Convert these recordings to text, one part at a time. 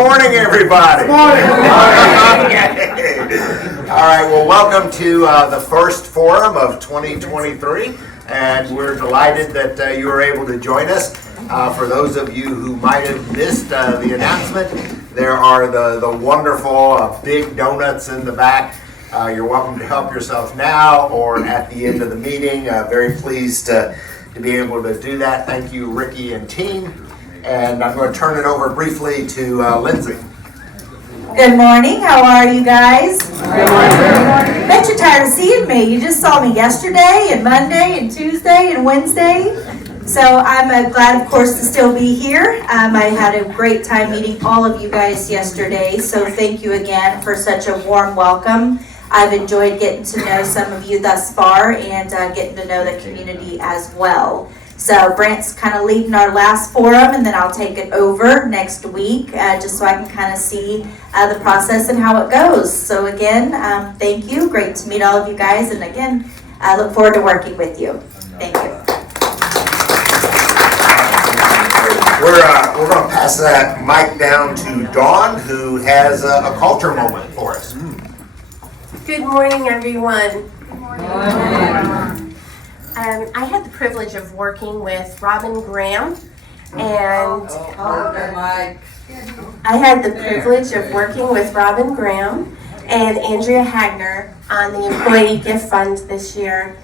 morning, everybody. Good morning. All right, well, welcome to the first forum of 2023, and we're delighted that you were able to join us. For those of you who might have missed the announcement, there are the wonderful big donuts in the back. You're welcome to help yourself now or at the end of the meeting. Very pleased to be able to do that. Thank you, Ricky and team. And I'm going to turn it over briefly to Lindsay. Good morning. How are you guys? Good morning. Bet you're tired of seeing me. You just saw me yesterday and Monday and Tuesday and Wednesday. So I'm glad, of course, to still be here. I had a great time meeting all of you guys yesterday. So thank you again for such a warm welcome. I've enjoyed getting to know some of you thus far and getting to know the community as well. So Brant's kind of leading our last forum, and then I'll take it over next week just so I can kind of see the process and how it goes. So again, thank you. Great to meet all of you guys. And again, I look forward to working with you. Thank you. We're going to pass that mic down to Dawn, who has a culture moment for us. Good morning, everyone. Good morning. I had the privilege of working with Robin Graham, and Andrea Hagner on the Employee Gift Fund this year.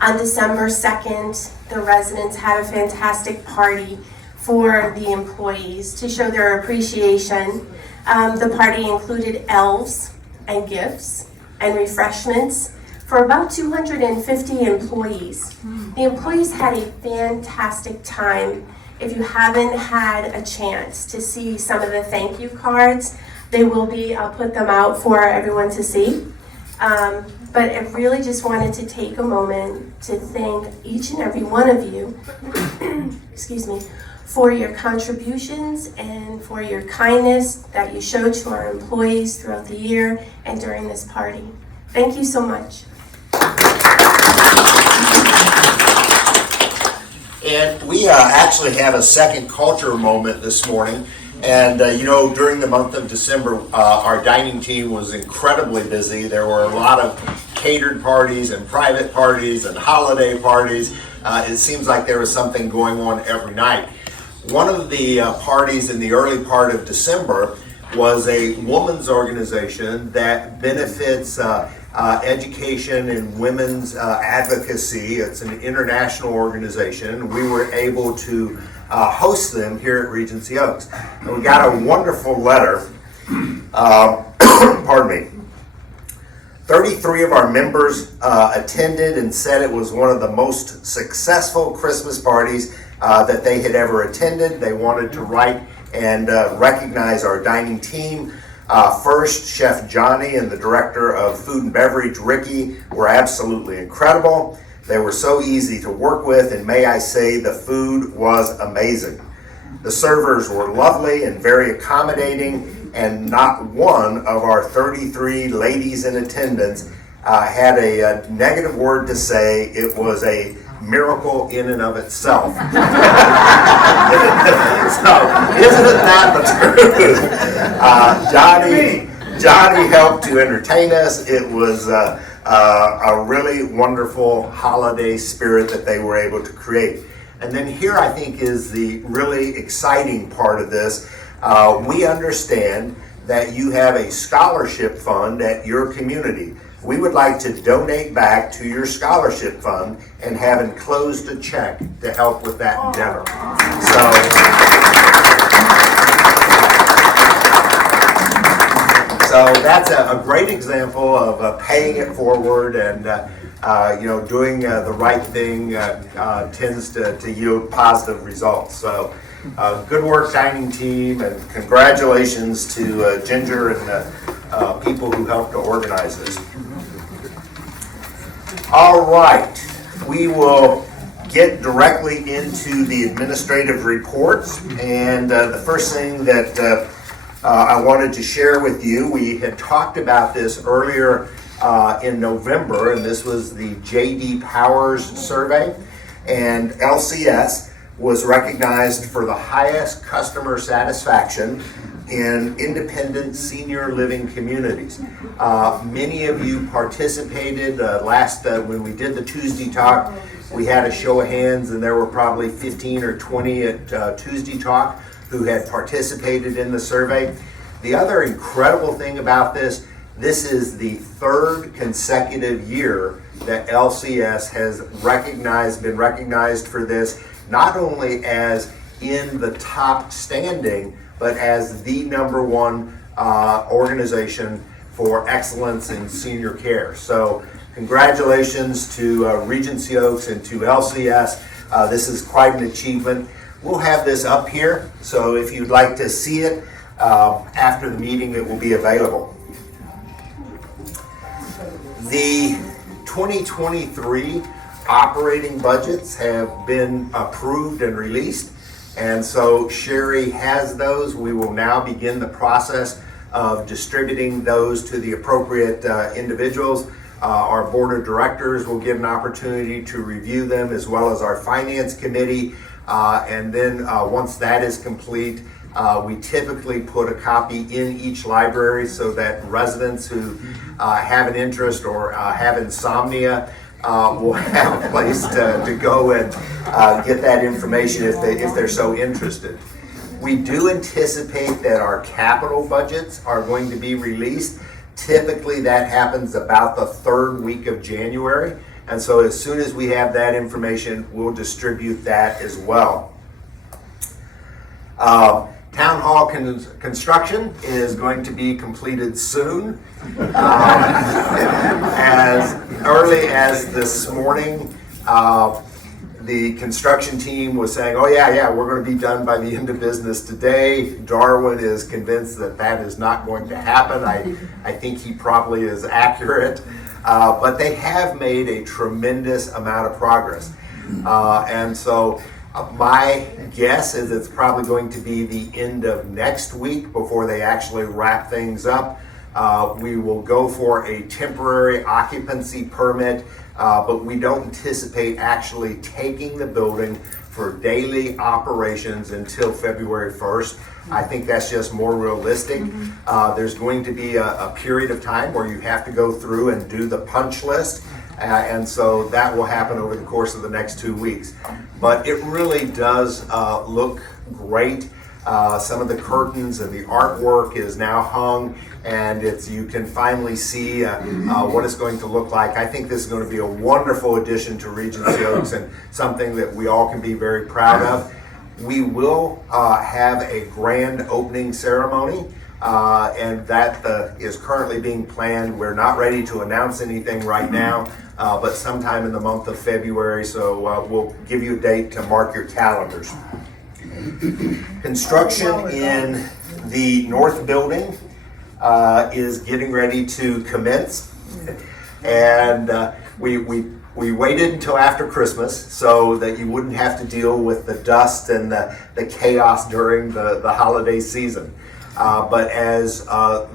On December 2nd, the residents had a fantastic party for the employees to show their appreciation. The party included elves and gifts and refreshments for about 250 employees. The employees had a fantastic time. If you haven't had a chance to see some of the thank you cards, I'll put them out for everyone to see. But I really just wanted to take a moment to thank each and every one of you, excuse me, for your contributions and for your kindness that you showed to our employees throughout the year and during this party. Thank you so much. And we actually have a second culture moment this morning. And during the month of December, our dining team was incredibly busy. There were a lot of catered parties and private parties and holiday parties. It seems like there was something going on every night. One of the parties in the early part of December was a women's organization that benefits education and women's advocacy. It's an international organization. We were able to host them here at Regency Oaks. And we got a wonderful letter. Pardon me. 33 of our members attended and said it was one of the most successful Christmas parties that they had ever attended. They wanted to write and recognize our dining team. First, Chef Johnny and the Director of Food and Beverage, Ricky, were absolutely incredible. They were so easy to work with, and may I say, the food was amazing. The servers were lovely and very accommodating, and not one of our 33 ladies in attendance had a negative word to say. It was a miracle in and of itself. So, isn't that the truth? Johnny helped to entertain us. It was a really wonderful holiday spirit that they were able to create. And then here, I think, is the really exciting part of this. We understand that you have a scholarship fund at your community. We would like to donate back to your scholarship fund and have enclosed a check to help with that endeavor. So that's a great example of paying it forward and doing the right thing tends to yield positive results. So good work, dining team, and congratulations to Ginger and the people who helped to organize this. All right, we will get directly into the administrative reports, and the first thing that I wanted to share with you, we had talked about this earlier in November, and this was the J.D. Powers survey, and LCS was recognized for the highest customer satisfaction in independent senior living communities. Many of you participated when we did the Tuesday Talk. We had a show of hands, and there were probably 15 or 20 at Tuesday Talk who had participated in the survey. The other incredible thing about this is the third consecutive year that LCS has been recognized for this, not only as in the top standing, but as the #1 organization for excellence in senior care. So congratulations to Regency Oaks and to LCS. This is quite an achievement. We'll have this up here, so if you'd like to see it after the meeting, it will be available. The 2023 operating budgets have been approved and released, and so Sherry has those. We will now begin the process of distributing those to the appropriate individuals. Our board of directors will get an opportunity to review them, as well as our finance committee, and then once that is complete, we typically put a copy in each library so that residents who have an interest or have insomnia will have a place to go and get that information if they're so interested. We do anticipate that our capital budgets are going to be released. Typically that happens about the third week of January, and so as soon as we have that information, we'll distribute that as well. Town hall construction is going to be completed soon. As early as this morning, the construction team was saying, oh yeah, we're going to be done by the end of business today. Darwin is convinced that that is not going to happen. I think he probably is accurate. But they have made a tremendous amount of progress. And so my guess is it's probably going to be the end of next week before they actually wrap things up. We will go for a temporary occupancy permit, but we don't anticipate actually taking the building for daily operations until February 1st. I think that's just more realistic. There's going to be a period of time where you have to go through and do the punch list. And so that will happen over the course of the next 2 weeks. But it really does look great. Some of the curtains and the artwork is now hung, and you can finally see what it's going to look like. I think this is going to be a wonderful addition to Regency Oaks and something that we all can be very proud of. We will have a grand opening ceremony. And that is currently being planned. We're not ready to announce anything right now, but sometime in the month of February, so we'll give you a date to mark your calendars. Construction in the north building is getting ready to commence, and we waited until after Christmas so that you wouldn't have to deal with the dust and the chaos during the holiday season. But as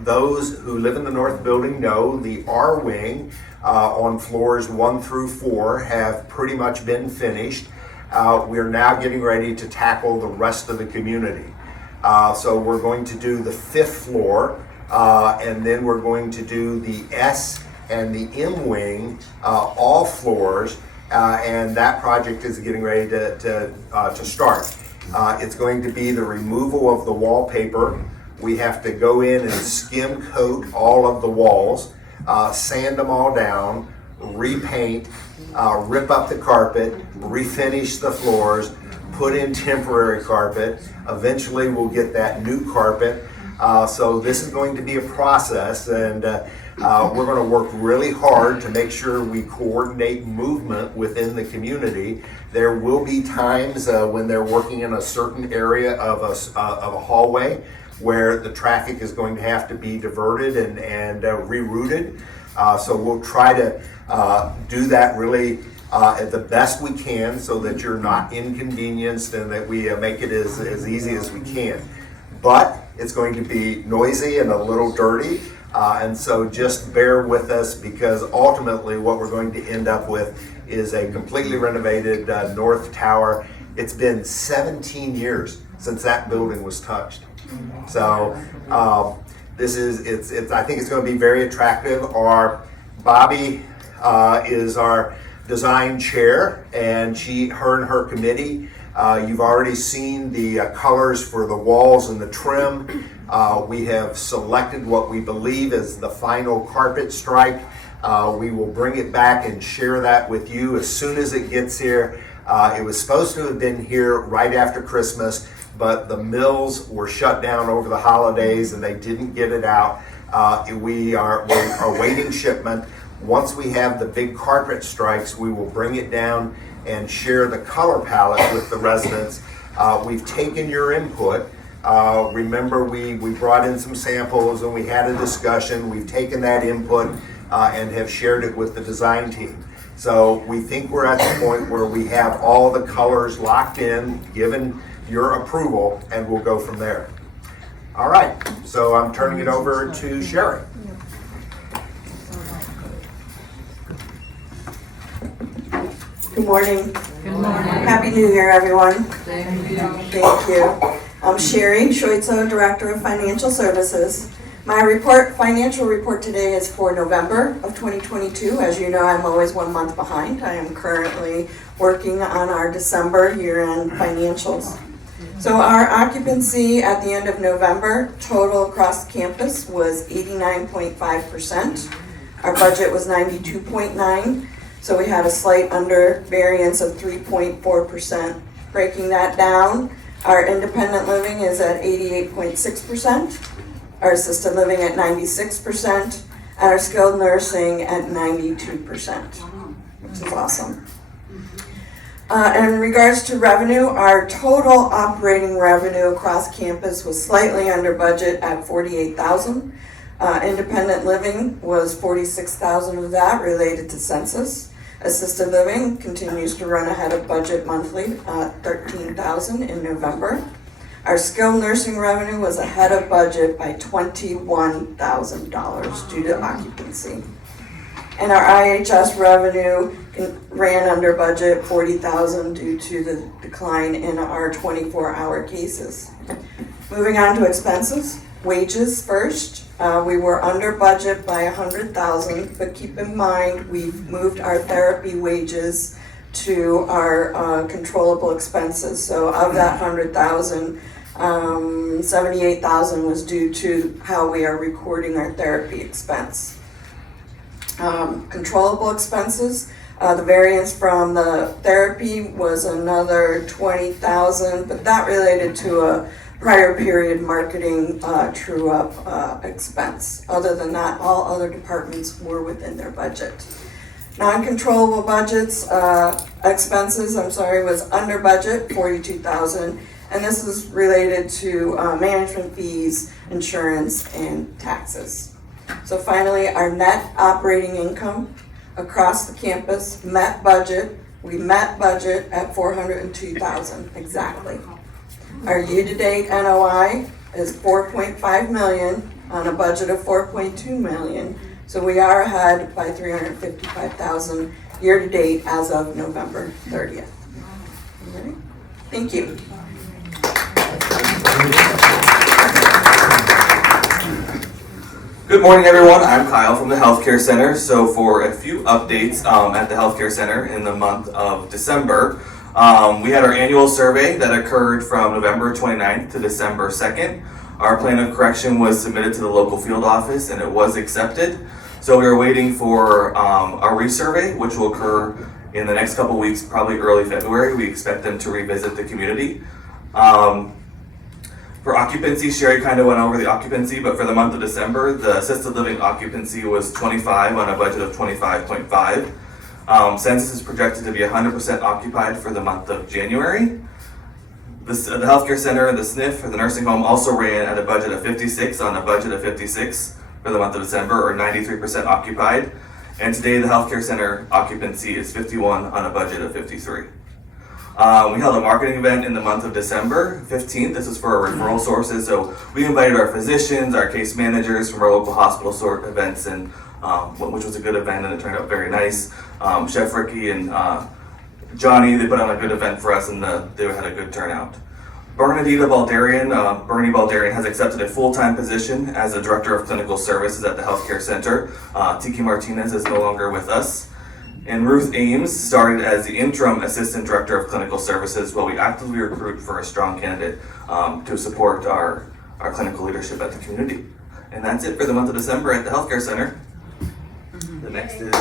those who live in the north building know, the R wing on floors 1 through 4 have pretty much been finished. We're now getting ready to tackle the rest of the community. So we're going to do the 5th floor, and then we're going to do the S and the M wing, all floors, and that project is getting ready to start. It's going to be the removal of the wallpaper. We have to go in and skim coat all of the walls, sand them all down, repaint, rip up the carpet, refinish the floors, put in temporary carpet. Eventually we'll get that new carpet. So this is going to be a process, and we're going to work really hard to make sure we coordinate movement within the community. There will be times when they're working in a certain area of a hallway where the traffic is going to have to be diverted and rerouted. So we'll try to do that really at the best we can so that you're not inconvenienced and that we make it as easy as we can. But it's going to be noisy and a little dirty, and so just bear with us, because ultimately what we're going to end up with is a completely renovated north tower. It's been 17 years since that building was touched. So I think it's going to be very attractive. Our Bobby is our design chair, and her and her committee. You've already seen the colors for the walls and the trim. We have selected what we believe is the final carpet stripe. We will bring it back and share that with you as soon as it gets here. It was supposed to have been here right after Christmas, but the mills were shut down over the holidays and they didn't get it out. We are awaiting shipment. Once we have the big carpet strikes, we will bring it down and share the color palette with the residents. We've taken your input. Remember, we brought in some samples and we had a discussion. We've taken that input and have shared it with the design team. So we think we're at the point where we have all the colors locked in, given your approval, and we'll go from there. All right, so I'm turning it over to Sherry. Good morning. Good morning. Happy New Year, everyone. Thank you. Thank you. I'm Sherry Schoitzo, Director of Financial Services. My financial report today is for November of 2022. As you know, I'm always 1 month behind. I am currently working on our December year-end financials. So our occupancy at the end of November, total across the campus, was 89.5%. Our budget was 92.9%. So we had a slight under variance of 3.4%. Breaking that down, our independent living is at 88.6%, our assisted living at 96%, and our skilled nursing at 92%, which is awesome. In regards to revenue, our total operating revenue across campus was slightly under budget at $48,000. Independent living was $46,000 of that related to census. Assisted living continues to run ahead of budget monthly, $13,000 in November. Our skilled nursing revenue was ahead of budget by $21,000 due to occupancy. And our IHS revenue ran under budget $40,000 due to the decline in our 24-hour cases. Moving on to expenses, wages first. We were under budget by $100,000, but keep in mind we've moved our therapy wages to our controllable expenses. So of that $100,000, $78,000 was due to how we are recording our therapy expense. Controllable expenses, the variance from the therapy was another $20,000, but that related to a prior period marketing true-up expense. Other than that, all other departments were within their budget. Non-controllable expenses was under budget, $42,000, and this is related to management fees, insurance, and taxes. So finally, our net operating income across the campus met budget. We met budget at $402,000 exactly. Our year-to-date NOI is $4.5 million on a budget of $4.2 million. So we are ahead by $355,000 year-to-date as of November 30th. Ready? Thank you. Good morning, everyone. I'm Kyle from the Healthcare Center. So for a few updates at the Healthcare Center in the month of December, we had our annual survey that occurred from November 29th to December 2nd. Our plan of correction was submitted to the local field office and it was accepted. So we are waiting for our resurvey, which will occur in the next couple weeks, probably early February. We expect them to revisit the community. For occupancy, Sherry kind of went over the occupancy, but for the month of December, the assisted living occupancy was 25 on a budget of 25.5. Census is projected to be 100% occupied for the month of January. The healthcare center, the SNF, or the nursing home also ran at a budget of 56 on a budget of 56 for the month of December, or 93% occupied. And today, the healthcare center occupancy is 51 on a budget of 53. We held a marketing event in the month of December 15th. This is for our referral sources. So we invited our physicians, our case managers from our local hospital sort events, and which was a good event and it turned out very nice. Chef Ricky and Johnny, they put on a good event for us and they had a good turnout. Bernadita Baldarian, Bernie Baldarian has accepted a full-time position as a Director of Clinical Services at the Healthcare Center. Tiki Martinez is no longer with us. And Ruth Ames started as the Interim Assistant Director of Clinical Services while we actively recruit for a strong candidate to support our clinical leadership at the community. And that's it for the month of December at the Healthcare Center. The next is...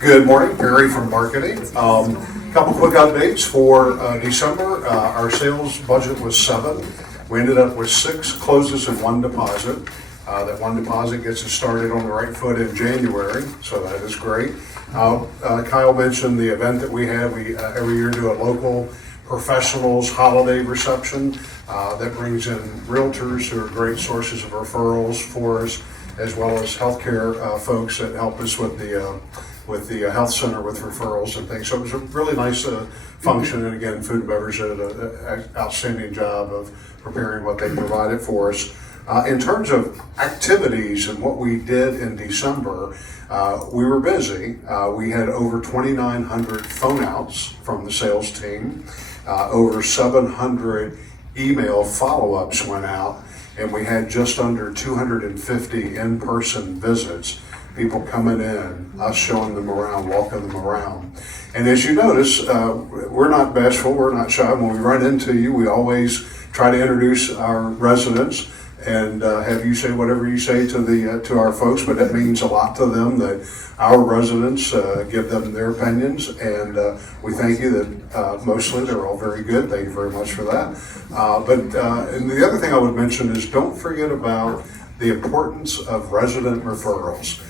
Good morning, Perry from marketing. Couple quick updates for December. Our sales budget was 7. We ended up with 6 closes and 1 deposit. That 1 deposit gets us started on the right foot in January, so that is great. Kyle mentioned the event that we have. We every year do a local professionals holiday reception that brings in realtors who are great sources of referrals for us, as well as healthcare folks that help us with the health center with referrals and things. So it was a really nice function, and again, food and beverage did an outstanding job of preparing what they provided for us. In terms of activities and what we did in December, we were busy. We had over 2,900 phone outs from the sales team. Over 700 email follow-ups went out, and we had just under 250 in-person visits. People coming in, us showing them around, walking them around. And as you notice, we're not bashful, we're not shy. When we run into you, we always try to introduce our residents and have you say whatever you say to our folks, but that means a lot to them that our residents give them their opinions, and we thank you that mostly they're all very good. Thank you very much for that. And the other thing I would mention is don't forget about the importance of resident referrals.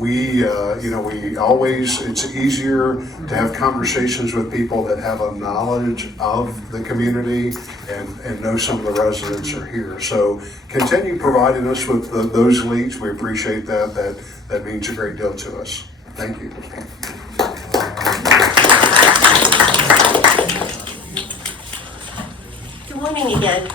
We always, it's easier to have conversations with people that have a knowledge of the community and know some of the residents are here. So continue providing us with those leads. We appreciate that. That means a great deal to us. Thank you. Good morning again.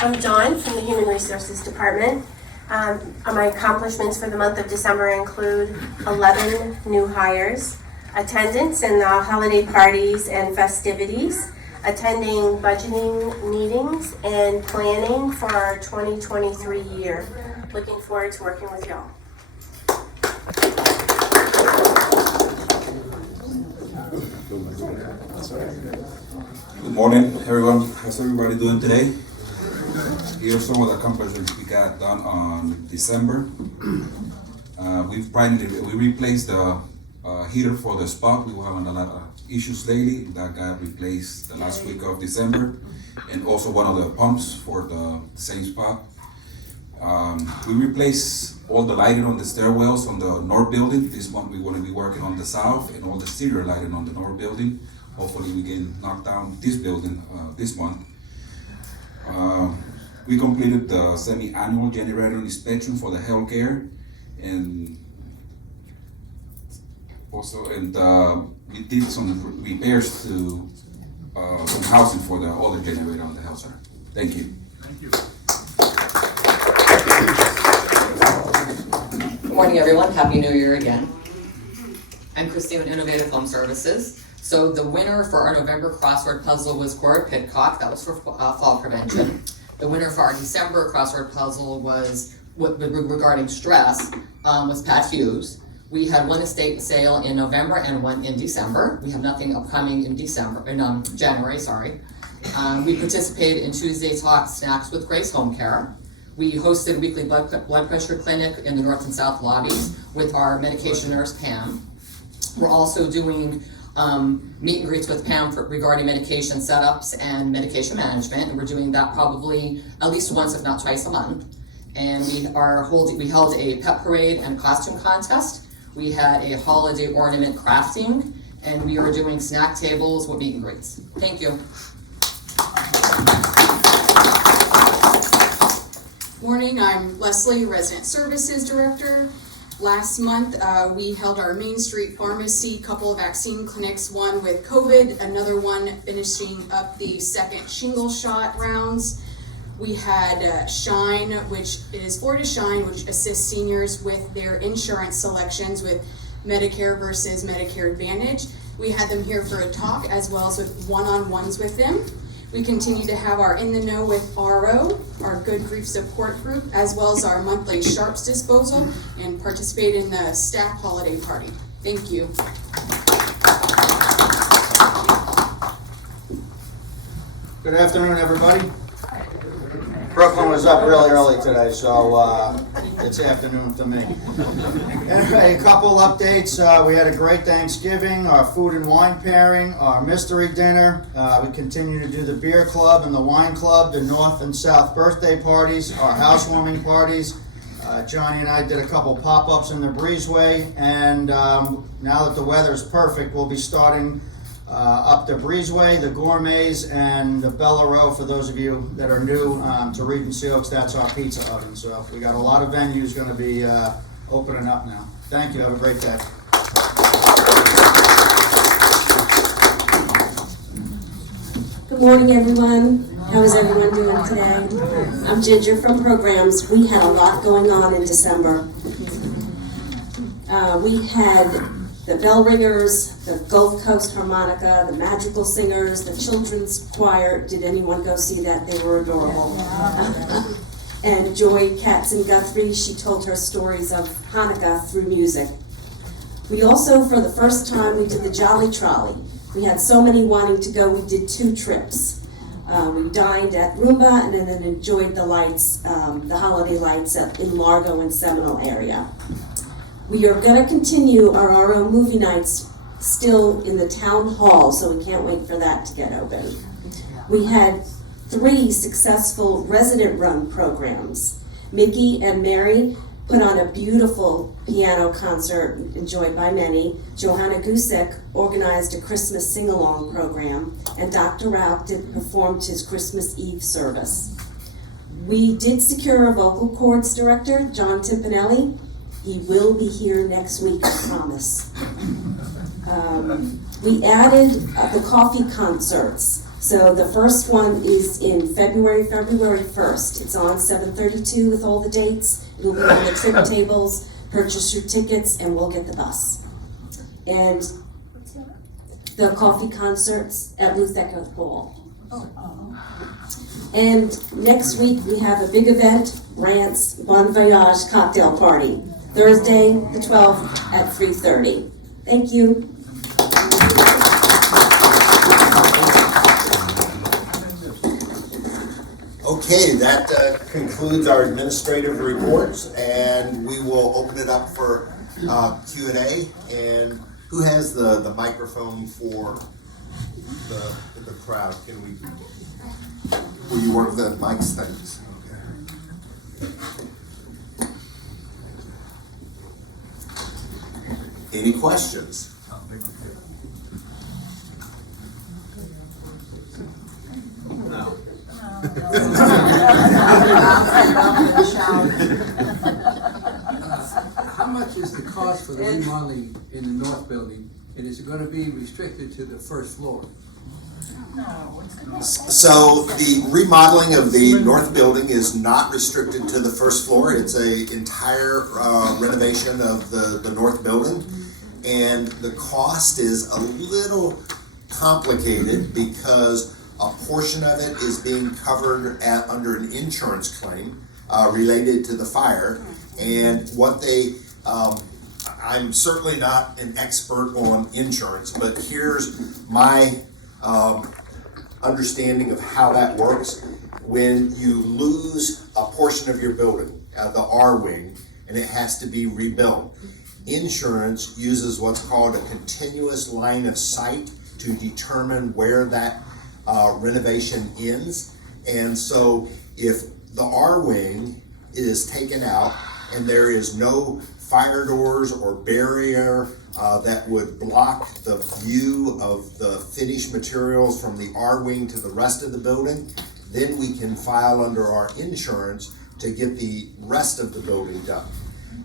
I'm Dawn from the Human Resources Department. My accomplishments for the month of December include 11 new hires, attendance in the holiday parties and festivities, attending budgeting meetings, and planning for our 2023 year. Looking forward to working with y'all. Good morning, everyone. How's everybody doing today? Here are some of the accomplishments we got done on December. We replaced the heater for the spot. We were having a lot of issues lately. That got replaced the last week of December. And also one of the pumps for the same spot. We replaced all the lighting on the stairwells on the north building. This month we want to be working on the south and all the exterior lighting on the north building. Hopefully we can knock down this building this month. We completed the semi-annual generator inspection for the healthcare, and also we did some repairs to some housing for the other generator on the health center. Thank you. Thank you. Good morning, everyone. Happy New Year again. I'm Christine with Innovative Home Services. So the winner for our November crossword puzzle was Cora Pitcock. That was for fall prevention. The winner for our December crossword puzzle was regarding stress was Pat Hughes. We had one estate sale in November and one in December. We have nothing upcoming in January, sorry. We participated in Tuesday Talk Snacks with Grace Home Care. We hosted a weekly blood pressure clinic in the north and south lobbies with our medication nurse, Pam. We're also doing meet and greets with Pam regarding medication setups and medication management, and we're doing that probably at least once, if not twice a month. And we held a pet parade and costume contest. We had a holiday ornament crafting, and we are doing snack tables with meet and greets. Thank you. Morning, I'm Leslie, Resident Services Director. Last month, we held our Main Street Pharmacy couple of vaccine clinics, one with COVID, another one finishing up the second shingle shot rounds. We had Shine, which is For to Shine, which assists seniors with their insurance selections with Medicare versus Medicare Advantage. We had them here for a talk as well as with one-on-ones with them. We continue to have our In the Know with RO, our Good Grief Support Group, as well as our monthly Sharps disposal, and participate in the staff holiday party. Thank you. Good afternoon, everybody. Brooklyn was up really early today, so it's afternoon to me. Anyway, a couple updates. We had a great Thanksgiving, our food and wine pairing, our mystery dinner. We continue to do the beer club and the wine club, the North and South birthday parties, our housewarming parties. Johnny and I did a couple pop-ups in the breezeway, and now that the weather's perfect, we'll be starting up the breezeway, the gourmets, and the Bella Row. For those of you that are new to Regency Oaks, that's our pizza oven. So we got a lot of venues going to be opening up now. Thank you. Have a great day. Good morning, everyone. How is everyone doing today? I'm Ginger from Programs. We had a lot going on in December. We had the bell ringers, the Gulf Coast Harmonica, the Magical Singers, the Children's Choir. Did anyone go see that? They were adorable. And Joy Katz and Guthrie, she told her stories of Hanukkah through music. We also, for the first time, we did the Jolly Trolley. We had so many wanting to go, we did 2 trips. We dined at Roomba and then enjoyed the lights, the holiday lights in Largo and Seminole area. We are going to continue our own movie nights still in the town hall, so we can't wait for that to get open. We had 3 successful resident-run programs. Mickey and Mary put on a beautiful piano concert enjoyed by many. Johanna Gusek organized a Christmas sing-along program, and Dr. Rauch performed his Christmas Eve service. We did secure a vocal cords director, John Timpanelli. He will be here next week, I promise. We added the coffee concerts. So the first one is in February 1st. It's on 7:32 with all the dates. It'll be on the trip tables. Purchase your tickets and we'll get the bus. And the coffee concerts at Ruth Echo Hall. And next week we have a big event, Rant's Bon Voyage Cocktail Party. Thursday, the 12th at 3:30. Thank you. Okay, that concludes our administrative reports, and we will open it up for Q&A. And who has the microphone for the crowd? Can we? Will you work the mic stands? Okay. Any questions? No. How much is the cost for the remodeling in the north building, and is it going to be restricted to the first floor? So the remodeling of the north building is not restricted to the first floor. It's a entire renovation of the north building. And the cost is a little complicated because a portion of it is being covered under an insurance claim related to the fire. And what I'm certainly not an expert on insurance, but here's my understanding of how that works. When you lose a portion of your building, the R wing, and it has to be rebuilt, insurance uses what's called a continuous line of sight to determine where that renovation ends. And so if the R wing is taken out and there is no fire doors or barrier that would block the view of the finished materials from the R wing to the rest of the building, then we can file under our insurance to get the rest of the building done.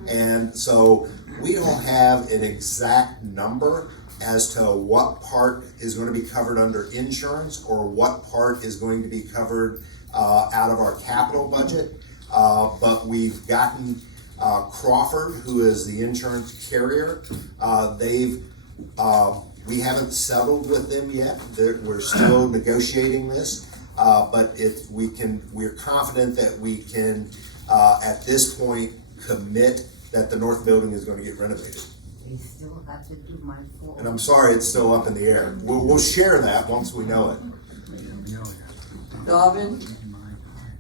And so we don't have an exact number as to what part is going to be covered under insurance or what part is going to be covered out of our capital budget. But we've gotten Crawford, who is the insurance carrier. We haven't settled with them yet. We're still negotiating this, but we're confident that we can, at this point, commit that the north building is going to get renovated. They still have to do my form. And I'm sorry, it's still up in the air. We'll share that once we know it. Darwin,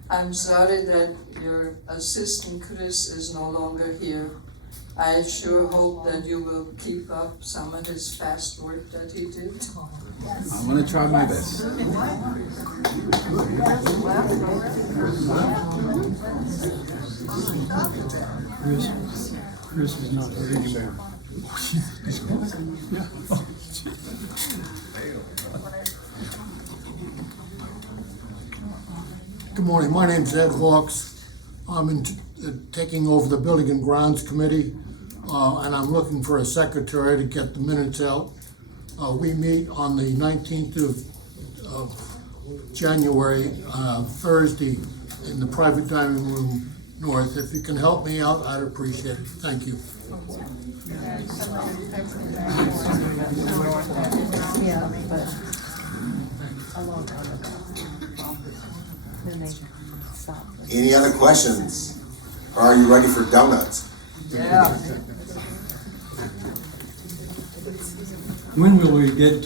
I'm sorry that your assistant Chris is no longer here. I sure hope that you will keep up some of his fast work that he did. I'm gonna try my best. Chris is not here anymore. Good morning, my name's Ed Hawks. I'm taking over the Building and Grounds Committee, and I'm looking for a secretary to get the minutes out. We meet on the 19th of January, Thursday, in the private dining room north. If you can help me out, I'd appreciate it. Thank you. Any other questions? Or are you ready for donuts? Yeah. When will we get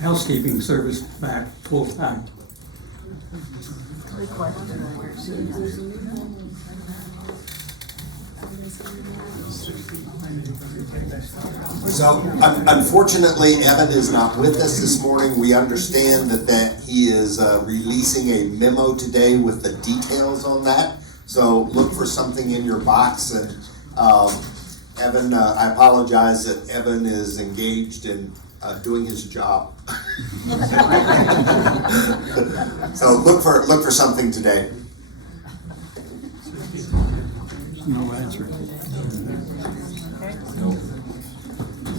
housekeeping service back full time? So unfortunately, Evan is not with us this morning. We understand that he is releasing a memo today with the details on that. So look for something in your box. And Evan, I apologize that Evan is engaged in doing his job. So look for something today. No answer.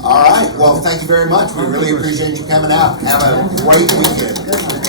All right. Well, thank you very much. We really appreciate you coming out. Have a great weekend.